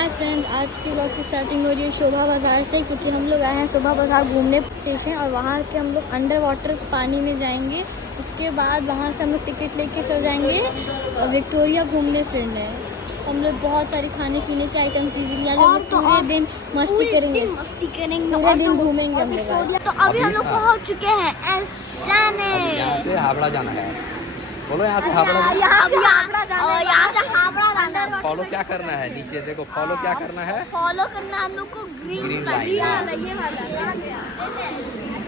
Hi friends, आज की vlog की स्टार्टिंग हो रही है शोभा बाज़ार से, क्योंकि हम लोग आए हैं शोभा बाज़ार घूमने स्टेशन और वहाँ से हम लोग अंडर वाटर पानी में जाएंगे। उसके बाद वहाँ से हम लोग टिकट लेके चल जाएंगे विक्टोरिया घूमने फिरने। हम लोग बहुत सारे खाने पीने के आइटम चीज़ें लिया जाएंगे। पूरे दिन मस्ती करेंगे, पूरे दिन घूमेंगे हम लोग। तो अभी हम लोग पहुँच चुके हैं एस्प्लैनेड। यहाँ से हावड़ा जाना है। बोलो यहाँ से हावड़ा जाना है। फॉलो क्या करना है? नीचे देखो, फॉलो क्या करना है? फॉलो करना हम लोग को ग्रीन लाइन।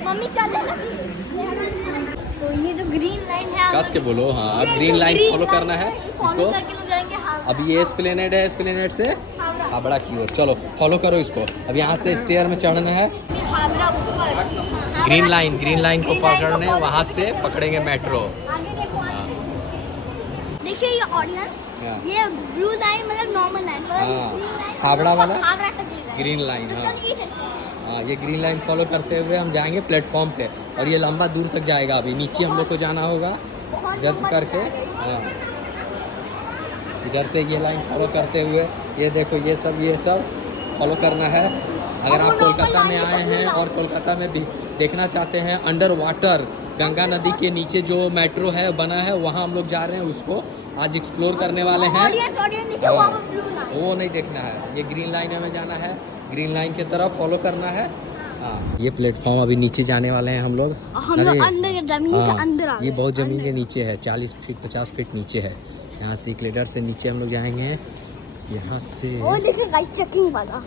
मम्मी चले तो ये जो ग्रीन लाइन है, कस के बोलो। हाँ, ग्रीन लाइन फॉलो करना है इसको। अभी ये एस्प्लेनेड है, एस्प्लेनेड से हावड़ा की ओर चलो, फॉलो करो इसको। अब यहाँ से स्टेयर में चढ़ना है। ग्रीन लाइन को पकड़ने, वहाँ से पकड़ेंगे मेट्रो। देखिए ये ऑडियंस, ये ब्लू लाइन मतलब नॉर्मल लाइन, हावड़ा वाला हावड़ा तक ग्रीन लाइन। तो हाँ चलिए चलते हैं। हाँ, ये ग्रीन लाइन फॉलो करते हुए हम जाएंगे प्लेटफॉर्म पे, और ये लंबा दूर तक जाएगा। अभी नीचे हम लोग को जाना होगा इधर से करके। हाँ, इधर से ये लाइन फॉलो करते हुए, ये देखो ये सब फॉलो करना है। अगर आप कोलकाता में आए हैं और कोलकाता में देखना चाहते हैं अंडर वाटर गंगा नदी के नीचे जो मेट्रो है बना है, वहाँ हम लोग जा रहे हैं। उसको आज एक्सप्लोर करने वाले हैं। वो नहीं देखना है, ये ग्रीन लाइन में जाना है। ग्रीन लाइन की तरफ फॉलो करना है। हाँ, ये प्लेटफॉर्म अभी नीचे जाने वाले हैं हम लोग। अंदर जमीन के अंदर आ गए। ये बहुत ज़मीन के नीचे है, 40 फीट 50 फीट नीचे है। यहाँ से क्लेडर से नीचे हम लोग जाएंगे। यहाँ से वो देखिए गाइस, चेकिंग वाला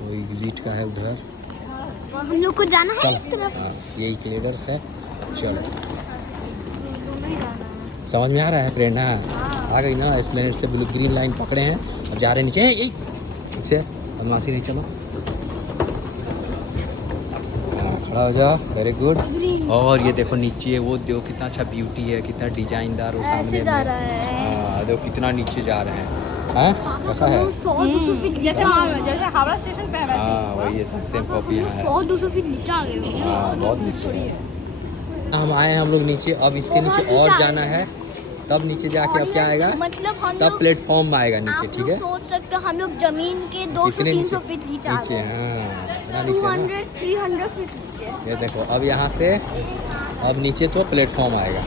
वो एग्जिट का है उधर। और हम लोग को जाना है इस तरफ। हाँ, यही क्लेडर्स है। चलो, समझ में आ रहा है प्रेरणा? आ गई ना? एस्प्लेनेड से ब्लू ग्रीन लाइन पकड़े हैं, अब जा रहे हैं नीचे। ठीक से बदमाशी नहीं, चलो खड़ा हो जाओ। Very good. और ये देखो नीचे, वो देखो कितना अच्छा ब्यूटी है, कितना डिजाइनदार वो सामने में। हाँ, देखो कितना नीचे जा रहे हैं। हाँ, कैसा है? 100-200 फीट जैसे हावड़ा स्टेशन पे है हाँ, वही है, सेम कॉपी है। 100-200 फीट नीचे आ गए। हाँ, बहुत नीचे है। हम आए हैं हम लोग नीचे, अब इसके नीचे और जाना है। तब नीचे जाके अब क्या आएगा? मतलब हम तब प्लेटफॉर्म आएगा नीचे। ठीक है, सोच सकते हैं हम लोग जमीन के 200-300 फीट नीचे आ गए। हाँ, नीचे 200-300 फीट नीचे। ये देखो, अब यहाँ से अब नीचे तो प्लेटफॉर्म आएगा।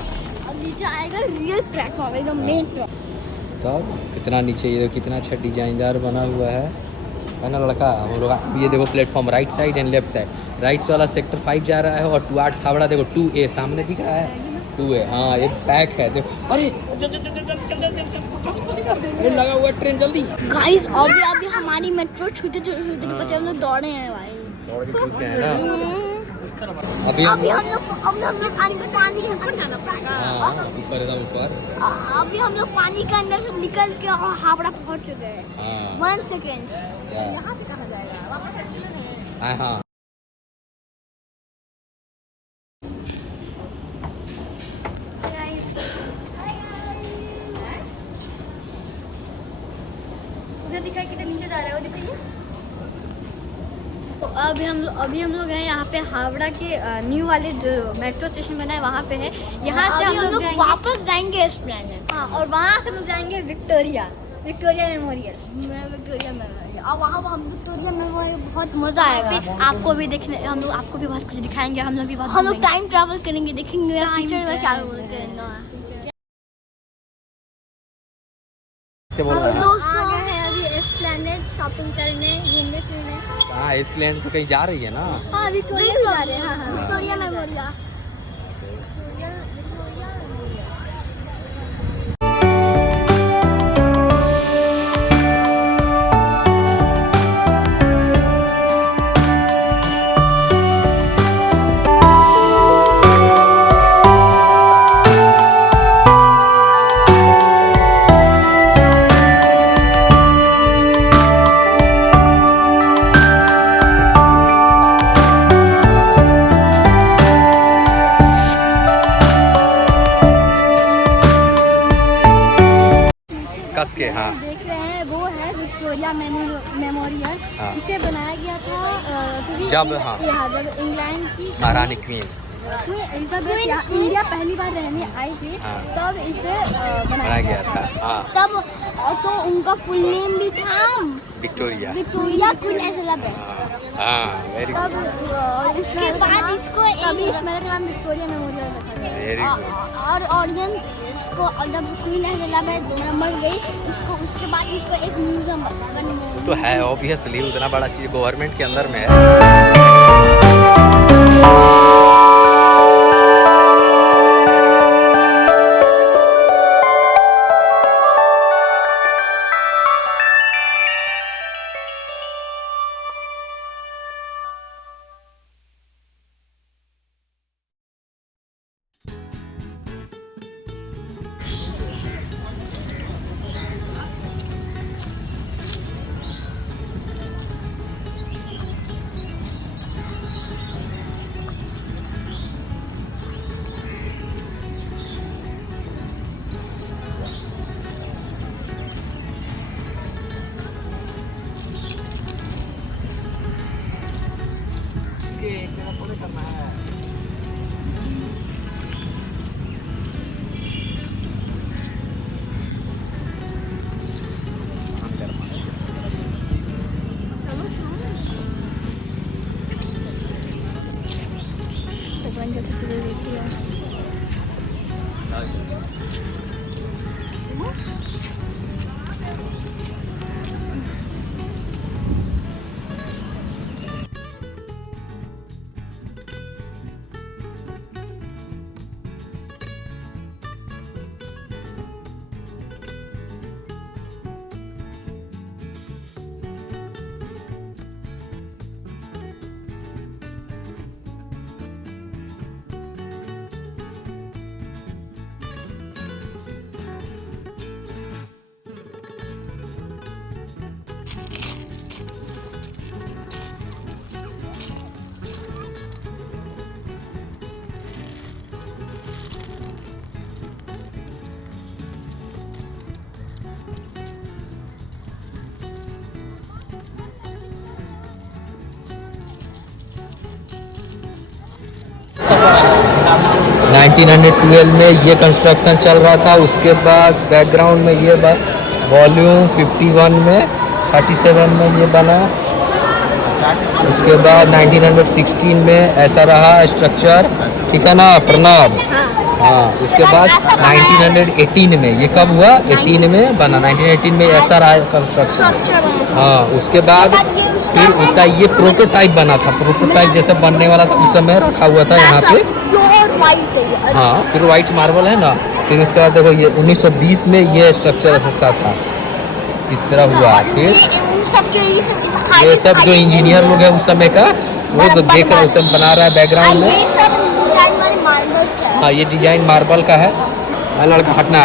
अब नीचे आएगा रियल प्लेटफॉर्म, एकदम मेन प्लेटफॉर्म। तब कितना नीचे, ये कितना अच्छा डिजाइनदार बना हुआ है ना लड़का। हम लोग ये देखो platform right side and left side. Right वाला सेक्टर 5 जा रहा है और टुवर्ड्स हावड़ा देखो 2A सामने दिख रहा है। 2A, हाँ, ये पैक है देखो। अरे अरे लगा हुआ ट्रेन, जल्दी गाइस, अभी हमारी मेट्रो छोटे बच्चे हम लोग दौड़े हैं भाई। दौड़ के घुस गए हैं ना। अभी हम लोग पानी के अंदर जाना पड़ेगा। हाँ, ऊपर एकदम ऊपर। अभी हम लोग पानी के अंदर से निकल के और हावड़ा पहुंच चुके हैं। हाँ, 1 सेकेंड। यहाँ से कहाँ जाएगा? वहाँ पे एक्चुअली नहीं है। हाँ, उधर दिखाई कितना नीचे जा रहा है, वो दिखाइए। तो अभी हम लोग हैं यहाँ पे हावड़ा के न्यू वाले जो मेट्रो स्टेशन बना है वहाँ पे है। यहाँ से हम लोग वापस जाएंगे एस्प्लैनेड। हाँ, और वहाँ से हम लोग जाएंगे विक्टोरिया मेमोरियल। और वहाँ हम विक्टोरिया मेमोरियल बहुत मजा आएगा। आपको भी देखने, आपको भी बहुत कुछ दिखाएंगे। हम लोग टाइम ट्रैवल करेंगे, देखेंगे फ्यूचर में क्या होगा। दोस्तों हैं अभी एस्प्लैनेड शॉपिंग करने, घूमने फिरने। हाँ, इस प्लेन से कहीं जा रही है ना? हाँ, विक्टोरिया जा रहे हैं। हाँ, विक्टोरिया मेमोरियल। कस के। हाँ, देख रहे हैं वो है विक्टोरिया मेमोरियल। हाँ, इसे बनाया गया था जब जब इंग्लैंड की महारानी क्वीन एलिजाबेथ इंडिया पहली बार रहने आई थी। हाँ, तब इसे बनाया गया था। हाँ, तब तो उनका फुल नेम भी था विक्टोरिया। Victoria queen Elizabeth. हाँ वेरी गुड, इसके बाद इसको अभी इस महल का नाम विक्टोरिया मेमोरियल रखा गया वेरी गुड। और ऑडियंस इसको जब क्वीन एलिजाबेथ मर गई उसके बाद इसको एक म्यूजियम बना। तो है ऑब्वियसली, उतना बड़ा चीज गवर्नमेंट के अंदर में है। (1912) में ये कंस्ट्रक्शन चल रहा था। उसके बाद बैकग्राउंड में ये वॉल्यूम 51 में 37 में ये बना। उसके बाद 1916 में ऐसा रहा स्ट्रक्चर, ठीक है ना प्रणब? हाँ, उसके बाद 1918 में ये कब हुआ? 18 में बना। 1918 में ऐसा रहा कंस्ट्रक्शन। हाँ, उसके बाद फिर उसका ये प्रोटोटाइप बना था। प्रोटोटाइप जैसे बनने वाला था उस समय रखा हुआ था यहाँ पे। हाँ, फिर वाइट मार्बल है ना। फिर उसके बाद देखो ये 1920 में ये स्ट्रक्चर ऐसा था, इस तरह हुआ। फिर ये सब जो इंजीनियर लोग हैं उस समय का वो तो देख रहे, उसे बना रहा है बैकग्राउंड में। हाँ, ये डिजाइन मार्बल का है। लड़का हटना।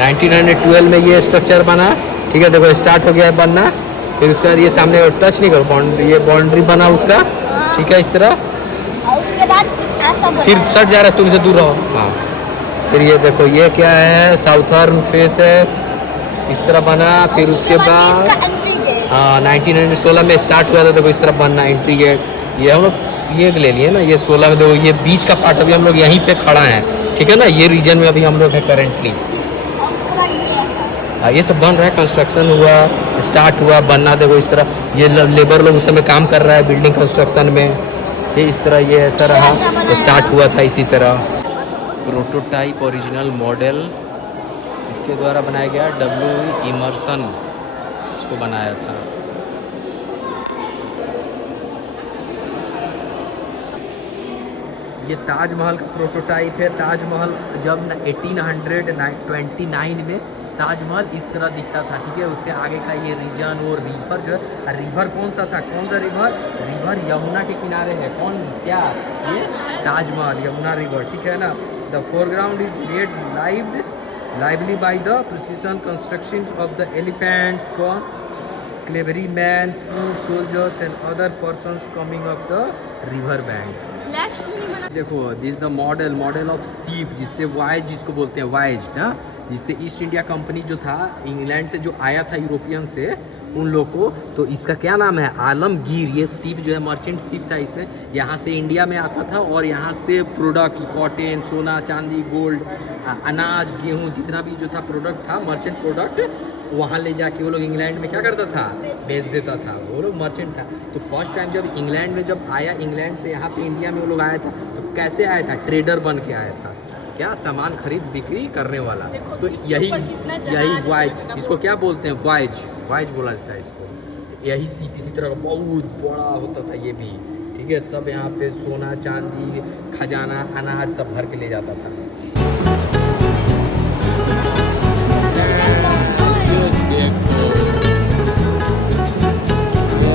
1912 में ये स्ट्रक्चर बना, ठीक है। देखो स्टार्ट हो गया है बनना। फिर उसके बाद ये सामने टच नहीं करो, ये बाउंड्री बना उसका, ठीक है, इस तरह। उसके बाद फिर सट जा रहा है, तुमसे दूर रहो। हाँ, फिर ये देखो ये क्या है, साउथर्न फेस है, इस तरह बना। फिर उसके बाद हाँ 1916 में स्टार्ट हुआ था। देखो इस तरह बनना एंट्री गेट। ये हम लोग ये ले लिए ना, ये 16 में। देखो ये बीच का पार्ट अभी हम लोग यहीं पे खड़ा है, ठीक है ना। ये रीजन में अभी हम लोग है करेंटली। ये सब बन रहा है, कंस्ट्रक्शन हुआ, स्टार्ट हुआ बनना। देखो इस तरह ये लेबर लोग उस समय काम कर रहा है बिल्डिंग कंस्ट्रक्शन में। ये इस तरह ये ऐसा रहा, तो स्टार्ट हुआ था इसी तरह। प्रोटोटाइप ओरिजिनल मॉडल इसके द्वारा बनाया गया। W. इमर्सन इसको बनाया था। ये ताजमहल का प्रोटोटाइप है। ताजमहल जब 1829 में ताजमहल इस तरह दिखता था, ठीक है। उसके आगे का ये रीजन और रिवर जो है, रिवर कौन सा था? कौन सा रिवर? रिवर यमुना के किनारे है। कौन? क्या? ये ताजमहल, यमुना रिवर, ठीक है ना। The foreground is made lively by the precision constructions of the elephants, cavalry men, foot soldiers and other persons coming up the river bank. देखो this the model of ship, जिससे वाइज जिसको बोलते हैं, wise ना, जिससे east India company जो था England से जो आया था यूरोपियन से उन लोग को, तो इसका क्या नाम है? आलमगीर। ये शिप जो है मर्चेंट शिप था। इसमें यहाँ से इंडिया में आता था और यहाँ से प्रोडक्ट कॉटन, सोना चांदी, गोल्ड, अनाज, गेहूँ, जितना भी जो था प्रोडक्ट था, मर्चेंट प्रोडक्ट, वहाँ ले जाके वो लोग इंग्लैंड में क्या करता था, बेच देता था। वो लोग मर्चेंट था। तो फर्स्ट टाइम जब इंग्लैंड में जब आया, इंग्लैंड से यहाँ पे इंडिया में वो लोग आया था, तो कैसे आया था, ट्रेडर बन के आया था, क्या सामान खरीद बिक्री करने वाला। तो यही वाइज, इसको क्या बोलते हैं, वाइज बोला जाता है इसको। यही इसी तरह का बहुत बड़ा होता था ये भी, ठीक है। सब यहाँ पे सोना चांदी खजाना अनाज सब भर के ले जाता था।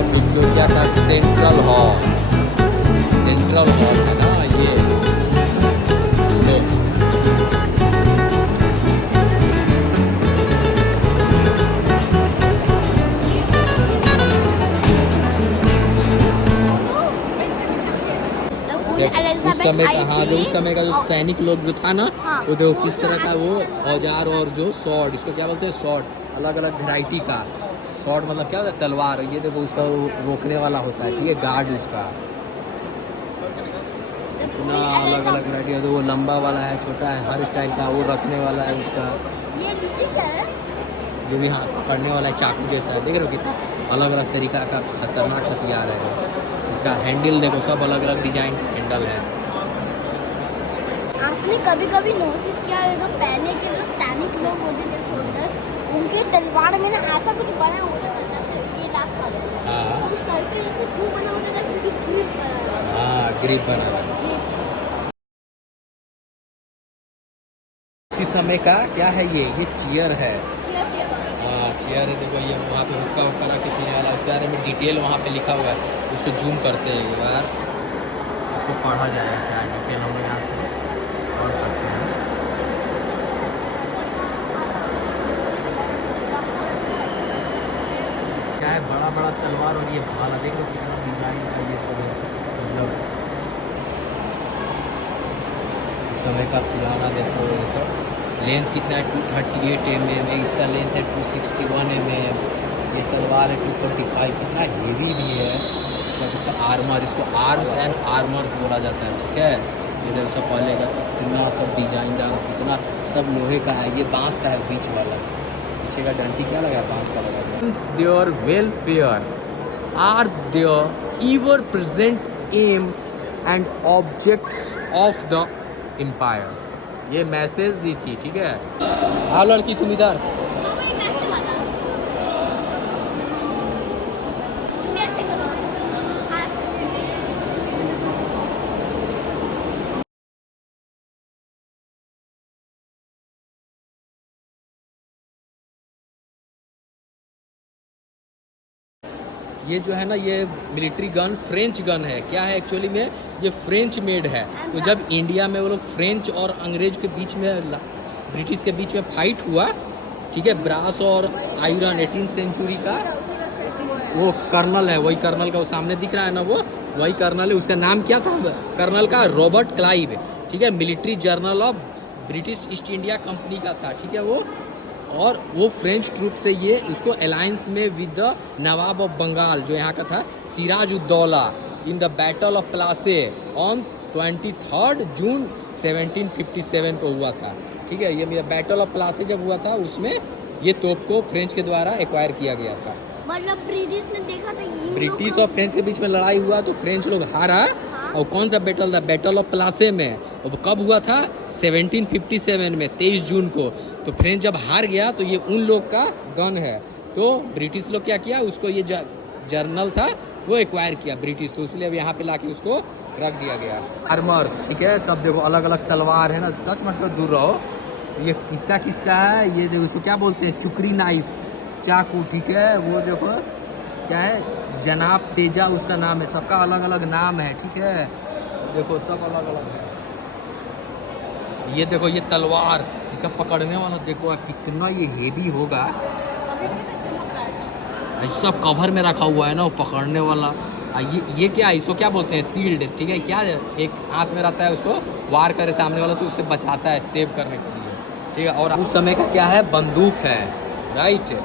विक्टोरिया का सेंट्रल हॉल है ना ये। उस समय का, हाँ जो उस समय का जो सैनिक लोग जो था ना, वो देखो किस तरह का वो औजार और जो सॉर्ड, इसको क्या बोलते हैं, सॉर्ड, अलग अलग वेराइटी का सॉर्ड, मतलब क्या होता है, तलवार। ये देखो उसका रोकने वाला होता है, ठीक है, गार्ड उसका इतना अलग अलग वेराइटी है। तो वो लंबा वाला है, छोटा है, हर स्टाइल का, वो रखने वाला है उसका, जो भी हाँ पकड़ने वाला है, चाकू जैसा है। देख रहे हो कितना अलग अलग तरीका का खतरनाक हथियार है। इसका हैंडल देखो, सब अलग अलग डिजाइन हैंडल है। आपने कभी कभी नोटिस किया होगा, पहले के जो सैनिक लोग होते थे, सोल्जर, उनके तलवार में ना ऐसा कुछ बना होता था, जैसे ये लास्ट वाले में, तो सर्किल से क्यों बना होता था, क्योंकि ग्रिप बना था। हाँ, ग्रिप बना था। उसी समय का क्या है ये चेयर है। हाँ चेयर है, देखो ये वहाँ पे हुक्का हुक्का रख के पीने वाला, उसके बारे में डिटेल वहाँ पे लिखा हुआ है। उसको जूम करते हैं यार, उसको पढ़ा जाए क्या डिटेल हम यहाँ से पढ़ सकते हैं। क्या है, बड़ा बड़ा तलवार और ये भाला, देख लो कितना डिजाइन है ये सब, मतलब उस समय का पुराना। देखो ये सब लेंथ कितना है, 238 mm है, इसका लेंथ है 261 mm। ये तलवार है 245, कितना हेवी भी है। सब इसका आर्मर, इसको आर्म्स एंड आर्मर्स बोला जाता है, ठीक है। ये देखो सब पहले का कितना सब डिजाइनदार, कितना सब लोहे का है। ये बांस का है बीच वाला, पीछे का डंटी क्या लगा है, बांस का लगा है। Their welfare are their ever present aim and objects of the empire. ये मैसेज दी थी, ठीक है। आओ लड़की तुम इधर। ये जो है ना, ये मिलिट्री गन फ्रेंच गन है। क्या है एक्चुअली में, ये फ्रेंच मेड है। तो जब इंडिया में वो लोग फ्रेंच और अंग्रेज के बीच में, ब्रिटिश के बीच में फाइट हुआ, ठीक है, ब्रास और आयरन 18th सेंचुरी का वो कर्नल है, वही कर्नल का वो सामने दिख रहा है ना, वो वही कर्नल है। उसका नाम क्या था कर्नल का, रॉबर्ट क्लाइव, ठीक है। Military journal of British East India company का था, ठीक है वो। और वो फ्रेंच ट्रूप से ये उसको अलायंस में with the nawab of Bengal, जो यहाँ का था, Siraj Uddaulah, in the battle of Plassey on 23 June 1757 को हुआ था, ठीक है। ये बैटल ऑफ प्लासे जब हुआ था, उसमें ये तोप को फ्रेंच के द्वारा एक्वायर किया गया था। मतलब ब्रिटिश ने देखा था, ब्रिटिश और फ्रेंच के बीच में लड़ाई हुआ, तो फ्रेंच लोग हारा। और कौन सा बैटल था, बैटल ऑफ प्लासे में। और कब हुआ था, 1757 में, 23 जून को। तो फ्रेंच जब हार गया, तो ये उन लोग का गन है। तो ब्रिटिश लोग क्या किया, उसको ये जर्नल था वो एक्वायर किया ब्रिटिश, तो इसलिए अब यहाँ पे लाके उसको रख दिया गया। आर्मर्स, ठीक है, सब देखो अलग अलग तलवार है ना, टच मत करो, दूर रहो। ये किसका किसका है, ये देखो इसको क्या बोलते हैं, चुकरी नाइफ, चाकू, ठीक है। वो देखो क्या है, जनाब तेजा उसका नाम है। सबका अलग अलग नाम है, ठीक है। देखो सब अलग अलग है। ये देखो ये तलवार, इसका पकड़ने वाला देखो कितना ये हेवी होगा। सब कवर में रखा हुआ है ना, वो पकड़ने वाला। ये क्या है, इसको क्या बोलते हैं, सील्ड, ठीक है। क्या एक हाथ में रहता है, उसको वार करे सामने वाला तो उससे बचाता है, सेव करने के लिए, ठीक है। और उस समय का क्या है, बंदूक है, राइट।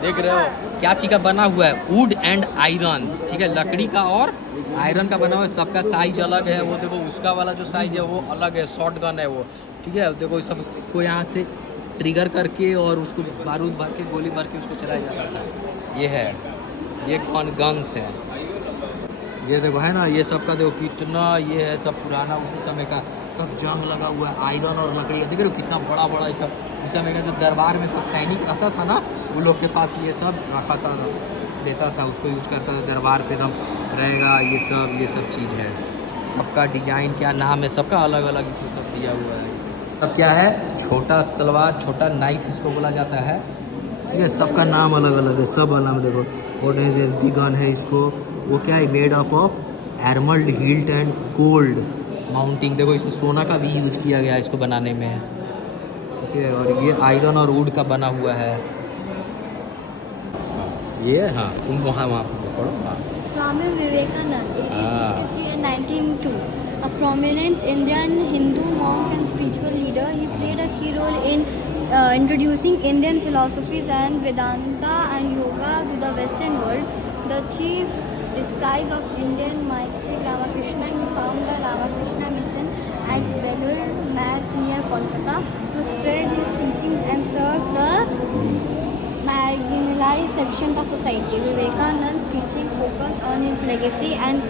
देख रहे हो क्या चीज़ का बना हुआ है, वुड एंड आयरन, ठीक है, लकड़ी का और आयरन का बना हुआ है। सबका साइज अलग है। वो देखो उसका वाला जो साइज है वो अलग है, शॉर्ट गन है वो, ठीक है। देखो सबको यहाँ से ट्रिगर करके और उसको बारूद भर के गोली भर के उसको चलाया जाता था। ये है, ये गन्स है। ये देखो है ना, ये सब का देखो कितना ये है, सब पुराना उसी समय का, सब जंग लगा हुआ है, आयरन और लकड़ी। देख रहे हो कितना बड़ा बड़ा ये सब उस समय का, जो दरबार में सब सैनिक रहता था ना, वो लोग के पास ये सब रखा था, लेता था, उसको यूज करता था दरबार पे दम रहेगा। ये सब चीज़ है, सबका डिजाइन क्या नाम है, सबका अलग अलग इसमें सब दिया हुआ है। सब क्या है, छोटा तलवार, छोटा नाइफ इसको बोला जाता है। ये सबका नाम अलग अलग है, सब अलग। देखो ओडेज एसबी गन है, इसको वो क्या है, made up of emerald hilt and gold mounting. देखो इसमें सोना का भी यूज किया गया है इसको बनाने में, ठीक है। और ये आयरन और वुड का बना हुआ है ये। हाँ तुम वहाँ पढ़ो। हाँ Swami Vivekanand, 1863 and 1902, a prominent Indian Hindu monk and spiritual leader. He played a key role in introducing Indian philosophies and Vedanta and yoga to the Western world. The chief disciple of Indian Maitri Ramakrishnan, who founded the Ramakrishna Mission at Belur Math near Kolkata to spread his teaching and serve the marginalized section of society. Vivekanand's teaching focused on his legacy and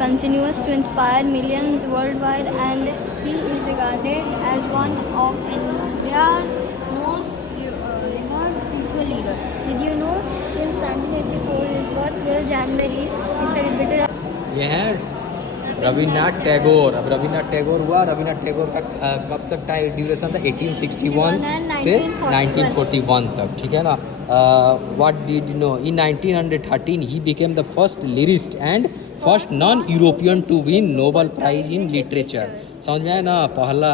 continues to inspire millions worldwide, and he is regarded as one of India's most renowned spiritual leaders. Did you know since 1984 is what 12 January is celebrated? ये है रविन्द्रनाथ टैगोर। अब रविन्द्रनाथ टैगोर हुआ, रविन्द्रनाथ टैगोर का कब तक time duration था, 1861 से 1941 तक, ठीक है ना। What did you know, in 1913 he became the first lyrist and first non European to win Nobel prize in literature. समझ में आया ना, पहला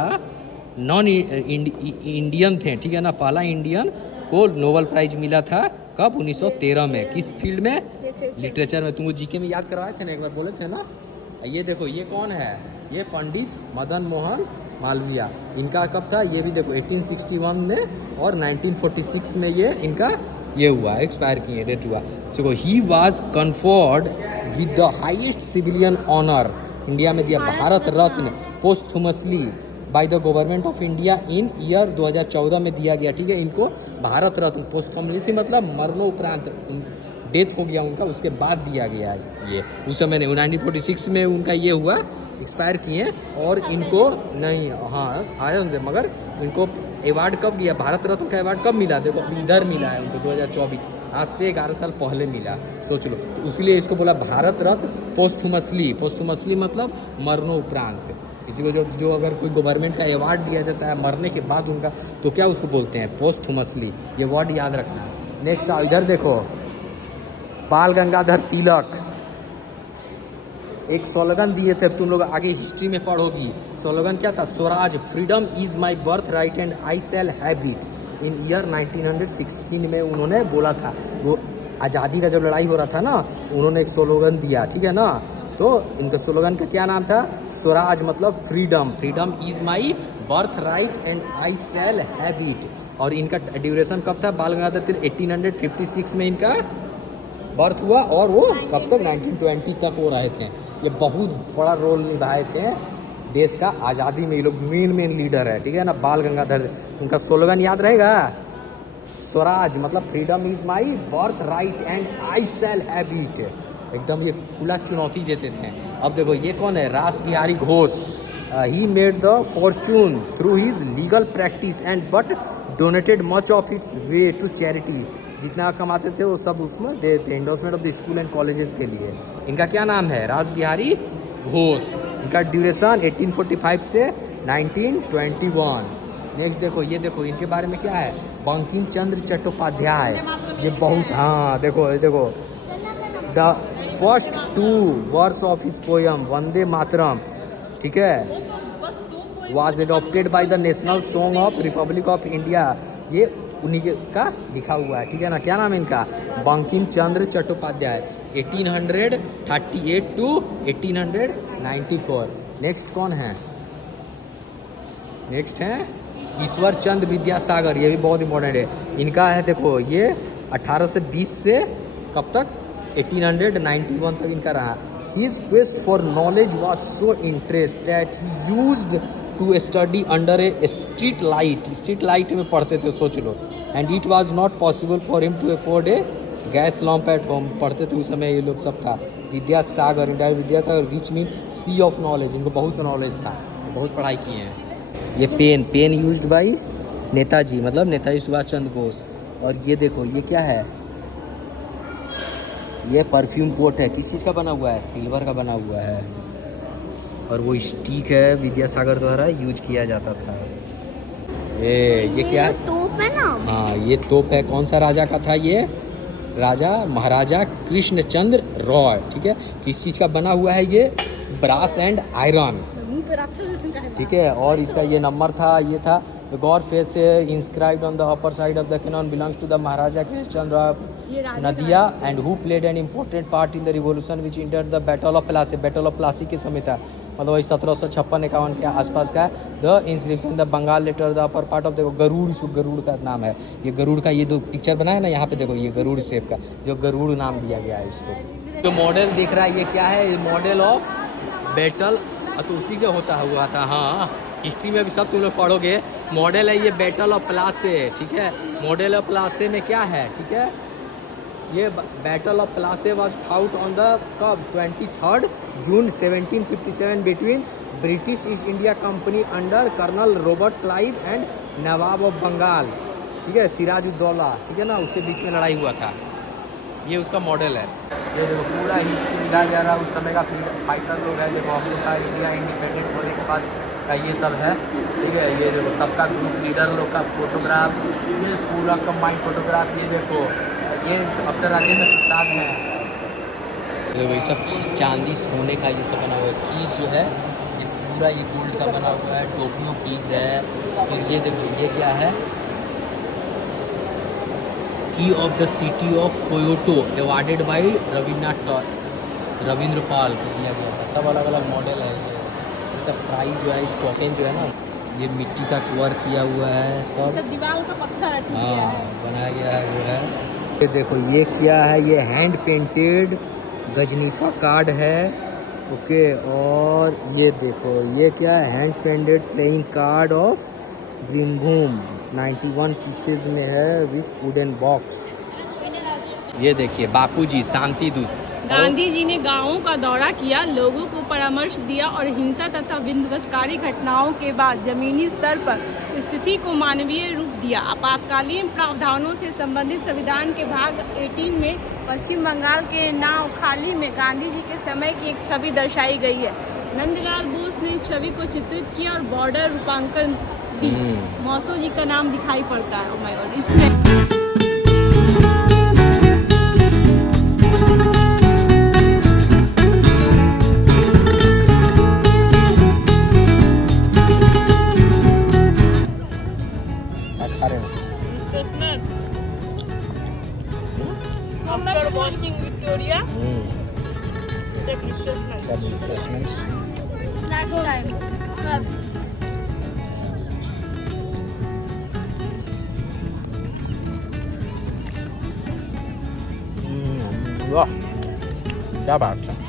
नॉन इंडियन थे, ठीक है ना, पहला इंडियन को नोबेल प्राइज मिला था कब, 1913 में। किस फील्ड में, लिटरेचर में। तुमको जीके में याद करवाए थे ना, एक बार बोले थे ना। ये देखो ये कौन है, ये पंडित मदन मोहन मालवीय। इनका कब था, ये भी देखो 1861 में और 1946 में ये इनका ये हुआ, एक्सपायर किए, डेट हुआ। देखो he was conferred with the highest civilian honour, India में दिया Bharat Ratna posthumously by the government of India in year 2014 में दिया गया, ठीक है। इनको भारत रत्न पोस्थुमसली मतलब मरणोपरांत, डेथ हो गया उनका, उसके बाद दिया गया है ये। उस समय नहीं, 1946 में उनका ये हुआ, एक्सपायर किए। और इनको नहीं, हाँ आया उनसे, मगर इनको अवार्ड कब दिया, भारत रत्न का अवार्ड कब मिला, देखो इधर मिला है उनको 2024, आज से 11 साल पहले मिला, सोच लो। तो इसलिए इसको बोला भारत रत्न पोस्थुमसली। पोस्थुमसली मतलब मरणोपरांत। किसी को जो अगर कोई गवर्नमेंट का अवार्ड दिया जाता है मरने के बाद उनका, तो क्या उसको बोलते हैं, पोस्थुमसली। ये वर्ड याद रखना। नेक्स्ट इधर देखो, बाल गंगाधर तिलक एक स्लोगन दिए थे, तुम लोग आगे हिस्ट्री में पढ़ोगी। स्लोगन क्या था, Swaraj freedom is my birth right and I shall have it. In year 1916 में उन्होंने बोला था, वो आज़ादी का जब लड़ाई हो रहा था ना, उन्होंने एक स्लोगन दिया, ठीक है ना। तो इनका स्लोगन का क्या नाम था, स्वराज मतलब freedom, freedom is my birth right and I shall have it. और इनका ड्यूरेशन कब था, बाल गंगाधर तिलक 1856 में इनका बर्थ हुआ, और वो कब तक 1920 तक वो रहे थे। ये बहुत बड़ा रोल निभाए थे देश का आज़ादी में, ये लोग मेन लीडर है, ठीक है ना। बाल गंगाधर, उनका स्लोगन याद रहेगा, स्वराज मतलब freedom is my birth right and I shall have it. एकदम ये खुला चुनौती देते थे। अब देखो ये कौन है, Ras Behari Ghosh. He made the fortune through his legal practice and but donated much of its way to charity. जितना कमाते थे वो सब उसमें देते थे, endorsement of the school and colleges के लिए। इनका क्या नाम है, रास बिहारी घोष। इनका ड्यूरेशन 1845 से 1921। नेक्स्ट देखो, ये देखो इनके बारे में क्या है, बंकिम चंद्र चट्टोपाध्याय। ये बहुत, हाँ देखो the first 2 words of his poem Vande Mataram, ठीक है, was adopted by the national song of republic of India. ये उन्हीं का लिखा हुआ है, ठीक है ना। क्या नाम है इनका, बंकिम चंद्र चट्टोपाध्याय, 1838 टू 1894। नेक्स्ट कौन है, नेक्स्ट है ईश्वर चंद्र विद्यासागर। ये भी बहुत इंपॉर्टेंट है। इनका है देखो, ये 1820 से कब तक, 1891 तक इनका रहा। His quest for knowledge was so intense that he used to study under a street light में पढ़ते थे, सोच लो। And it was not possible for him to afford a gas lamp at home. पढ़ते थे उस समय ये लोग सब था। Vidyasagar, India Vidyasagar, which mean sea of knowledge. इनको बहुत नॉलेज था, बहुत पढ़ाई किए हैं। ये पेन यूज्ड बाई नेताजी, मतलब नेताजी सुभाष चंद्र बोस। और ये देखो ये क्या है, ये परफ्यूम पोट है। किस चीज़ का बना हुआ है? सिल्वर का बना हुआ है। और वो स्टिक है, विद्यासागर द्वारा यूज किया जाता था। ये क्या तोप है ना? हाँ ये तोप है। कौन सा राजा का था ये? राजा महाराजा कृष्णचंद्र रॉय। ठीक है, किस चीज़ का बना हुआ है ये? Brass and iron. ठीक है, और इसका ये नंबर था, ये था The god face inscribed on the upper side of the cannon belongs to the Maharaja Krishnachandra Nadia and who played an important part in the revolution which entered the Battle of Plassey। Battle of Plassey के समय था, मतलब वही 1756-51 के आसपास का। The inscription the Bengal letter the upper part of, देखो गरुड़, गरुड़ का नाम है ये। गरुड़ का ये दो पिक्चर बना है ना यहाँ पे, देखो ये गरुड़ शेप का, जो गरुड़ नाम दिया गया है इसको। जो मॉडल दिख रहा है ये क्या है? मॉडल ऑफ बैटल, तो उसी का होता हुआ था। हाँ हिस्ट्री में भी सब तुम लोग पढ़ोगे। मॉडल है ये बैटल ऑफ प्लासे। ठीक है, मॉडल ऑफ प्लासे में क्या है? ठीक है, ये battle of Plassey was fought on the कब 23 June 1757 between British East India company under colonel Robert Clive and nawab of Bengal. ठीक है, सिराजुद्दौला। ठीक है ना, उसके बीच में लड़ाई हुआ था। ये उसका मॉडल है। ये देखो पूरा हिस्ट्री मिला जा रहा है उस समय का फाइटर लोग है। देखो हम लोग का इंडिया इंडिपेंडेंट होने के बाद का ये सब है। ठीक है, ये देखो सबका ग्रुप लीडर लोग का फोटोग्राफ, ये पूरा कंबाइंड फोटोग्राफ। ये देखो ये डॉक्टर राजेंद्र प्रसाद है। देखो ये सब चांदी सोने का ये सब बना हुआ है। कीज जो है ये पूरा ये गोल्ड का बना हुआ है। टोक्यो कीज है। फिर ये देखो ये क्या है? Key of the city of Kyoto awarded by Ravindra Pal को दिया गया था। सब अलग अलग मॉडल है। ये सब प्राइस जो है, इस टोकन जो है ना, ये मिट्टी का वर्क किया हुआ है। सब दीवार का पत्थर बनाया गया है वो है। ये देखो ये क्या है? ये हैंड पेंटेड गजनीफा कार्ड है। ओके, और ये देखो ये क्या है? Hand painted playing card of Birbhum 91 pieces में है विथ वुडन बॉक्स। ये देखिए बापूजी शांति दूत। गांधी जी ने गांवों का दौरा किया, लोगों को परामर्श दिया और हिंसा तथा विध्वंसकारी घटनाओं के बाद जमीनी स्तर पर स्थिति को मानवीय रूप दिया। आपातकालीन प्रावधानों से संबंधित संविधान के भाग 18 में पश्चिम बंगाल के नावखाली में गांधी जी के समय की एक छवि दर्शाई गई है। नंदलाल बोस ने छवि को चित्रित किया और बॉर्डर रूपांकन दी। मौसो जी का नाम दिखाई पड़ता है। oh my God, इसमें After watching Victoria, refreshments. Next time. वाह क्या बात है।